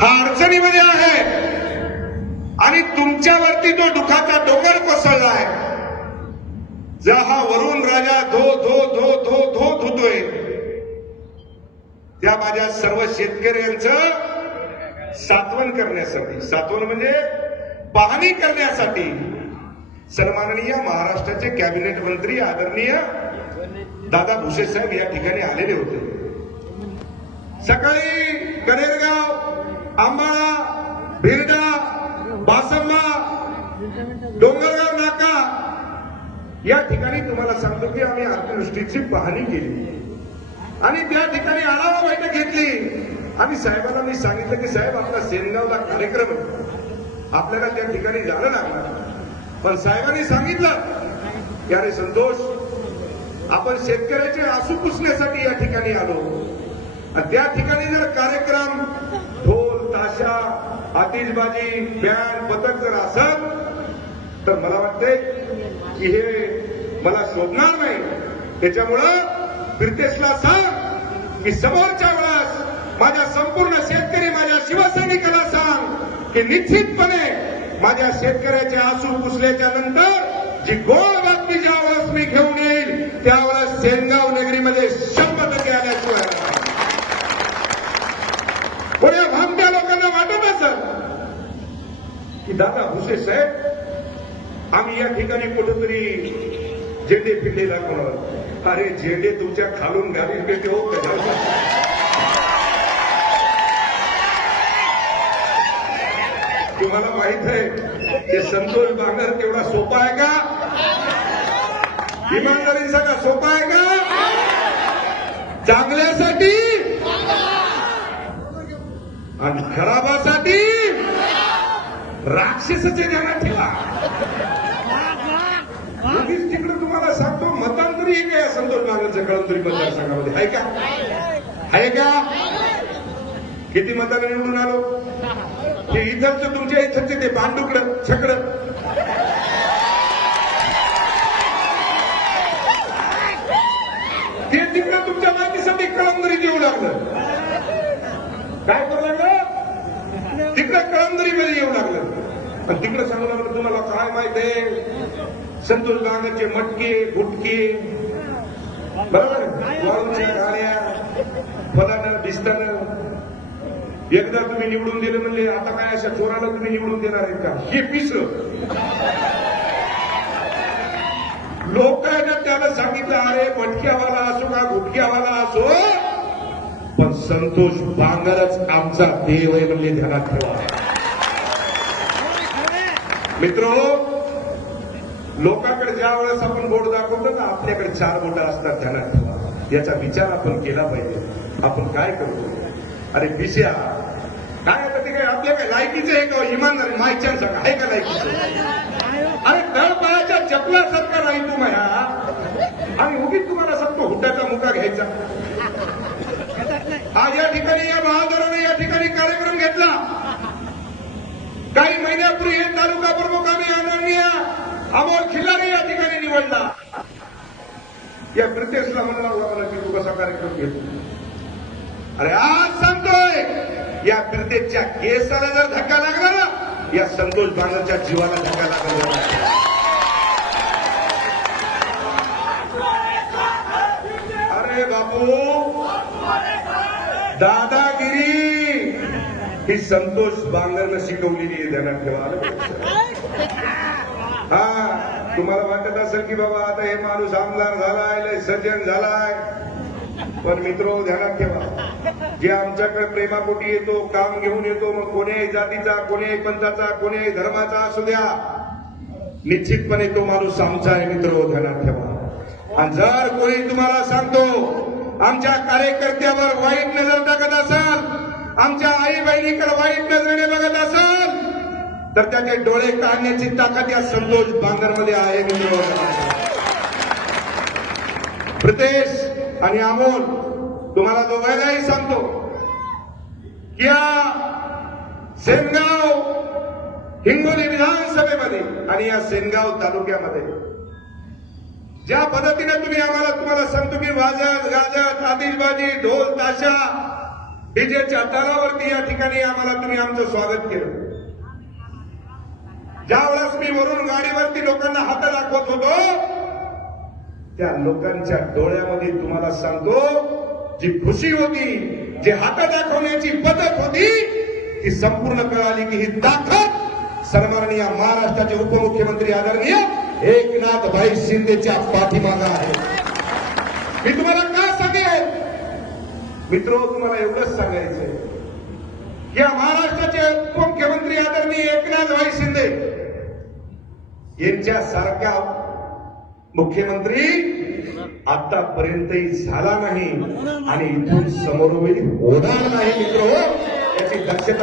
हा अडचणीमध्ये आहे आणि तुमच्यावरती तो दुःखाचा डोंगर कोसळला आहे. ज्या हा वरुण राजा धो धो धो धो धो धुतोय त्या माझ्या सर्व शेतकऱ्यांचं सात्वन करण्यासाठी, सात्वन म्हणजे पाहणी करण्यासाठी सन्माननीय महाराष्ट्राचे कॅबिनेट मंत्री आदरणीय दादा भुसे साहेब या ठिकाणी आलेले होते. सकाळी गणेरगाव, आंबाळा, भिरडा, बासंबा, डोंगरगाव नाका या ठिकाणी तुम्हाला सांगतो की आम्ही अतिवृष्टीची पाहणी केली आणि त्या ठिकाणी आढावा बैठक घेतली. आणि साहेबांना मी सांगितलं की साहेब आपला सेनगावला कार्यक्रम आहे, आपल्याला त्या ठिकाणी जाणं लागणार. पण साहेबांनी सांगितलं की अरे संतोष, आपण शेतकऱ्याचे आसू पुसण्यासाठी या ठिकाणी आलो आणि त्या ठिकाणी जर कार्यक्रम ढोल ताशा आतिषबाजी बँड पथक जर असेल तर मला वाटते की हे मला शोभणार नाही. त्याच्यामुळं प्रितेशला सांग की समोरच्या वेळेस माझ्या संपूर्ण शेतकरी माझ्या शिवसैनिकाला सांग की निश्चितपणे माझ्या शेतकऱ्याचे आसू पुसल्याच्या नंतर जी गोड बातमी ज्या वेळेस मी घेऊन येईल त्यावेळेस सेनगाव नगरीमध्ये 100% आल्याशिवाय कोण्या भामट्या लोकांना वाटत असत की दादा भुसे साहेब आम्ही या ठिकाणी कुठेतरी झेंडे फिरले दाखवणार. अरे झेंडे तुमच्या खालून गाडी भेटे हो का? तुम्हाला माहित आहे की संतोष बांगर तेवढा सोपा आहे का? इमानदारी सगळा सोपा आहे का? चांगल्यासाठी आणि खराबासाठी राक्षसाचे ध्यानात ठेवा. तिकडे तुम्हाला सांगतो मतांतरी एक आहे संतोष बांगरच्या कळमनुरी मतदारसंघामध्ये आहे का? आहे का? किती मतांनी निवडून आलो? ते इथंच तुमच्या इथंच ते भांडुकडं छकडं ते तिकडं तुमच्या माहितीसाठी कळमनुरी देऊ लागलं. काय करू लागलं? तिकडं कळमनुरीमध्ये येऊ लागलं. पण तिकडं सांगू लागलं तुम्हाला काय माहित आहे संतोष बांगरचे मटके गुटके बरोबर वाळूच्या गाड्या फलानं भिजतानं एकदा तुम्ही निवडून दिलं म्हणजे आता काय अशा चोराला तुम्ही निवडून देणार आहेत का? हे पिसं लोकांना त्याला सांगितलं अरे मटक्यावाला असो का गुटक्यावाला असो पण संतोष बांगरच आमचा देव आहे म्हणजे ध्यानात ठेवा. मित्रो, लोकांकडे ज्या वेळेस आपण बोट दाखवतो ना आपल्याकडे 4 बोटं असतात, ध्यानात ठेवा. याचा विचार आपण केला पाहिजे. आपण काय करतो? अरे पिश्या काय आता ते काय आपल्या काय लायकीचं आहे का? इमानदारी माहिती सांगा आहे का लायकीचं? अरे तळपायाच्या चपलासारखा नाही तू माया आणि उगीच तुम्हाला सांगतो हुड्डाचा मुका घ्यायचा. आज या ठिकाणी या बहादराने या ठिकाणी कार्यक्रम घेतला. काही महिन्यापूर्वी हे तालुका प्रमुख आम्ही आदरणीय अमोल खिल्लारी या ठिकाणी निवडला. या प्रितेशला म्हणला मला की तू कसा कार्यक्रम घेतो? अरे आज सांगतोय या प्रितेशच्या केसाला जर धक्का लागला ना या संतोष बांगरच्या जीवाला धक्का लागला. अरे बापू, दादागिरी ही संतोष बांगरनं शिकवलेली आहे, ध्यानात ठेवा. हा तुम्हाला वाटत असेल की बाबा आता हे माणूस आमदार झालाय लय सज्जन झालाय, पण मित्रो ध्यानात ठेवा जे आमच्याकडे प्रेमापोटी येतो काम घेऊन येतो मग कोण्याही जातीचा कोण्याही पंथाचा कोण्याही धर्माचा असू द्या निश्चितपणे तो माणूस आमचा आहे. मित्रो ध्यानात ठेवा. आणि जर कोणी तुम्हाला सांगतो आमच्या कार्यकर्त्यावर वाईट नजर टाकत असाल, आमच्या आई बहिणीकडे वाईट नजरेने बघत असाल तर त्याचे डोळे काढण्याची ताकद या संतोष बांगरमध्ये आहे. मित्र प्रितेश आणि अमोल तुम्हाला दोघांनाही सांगतो की या सेनगाव हिंगोली विधानसभेमध्ये आणि या सेनगाव तालुक्यामध्ये ज्या पद्धतीने तुम्हाला सांगतो की वाजत गाजत आतिषबाजी ढोल ताशा डीजेच्या तालावरती या ठिकाणी आम्हाला तुम्ही आमचं स्वागत केलं. ज्या वेळेस मी वरून गाडीवरती लोकांना हात दाखवत होतो त्या लोकांच्या डोळ्यामध्ये तुम्हाला सांगतो जी खुशी होती, जी हात दाखवण्याची पद्धत होती ती संपूर्ण कळाली की ही ताकद सन्माननीय महाराष्ट्राचे उपमुख्यमंत्री आदरणीय एकनाथ भाई शिंदेच्या पाठीमागे आहे. मी तुम्हाला का सांगेन मित्रो, तुम्हाला एवढंच सांगायचंय की या महाराष्ट्राचे उपमुख्यमंत्री आदरणीय एकनाथ भाई शिंदे यांच्यासारखा मुख्यमंत्री आतापर्यंतही झाला नाही आणि इथून समोरही होणार नाही मित्रो, याची दक्षता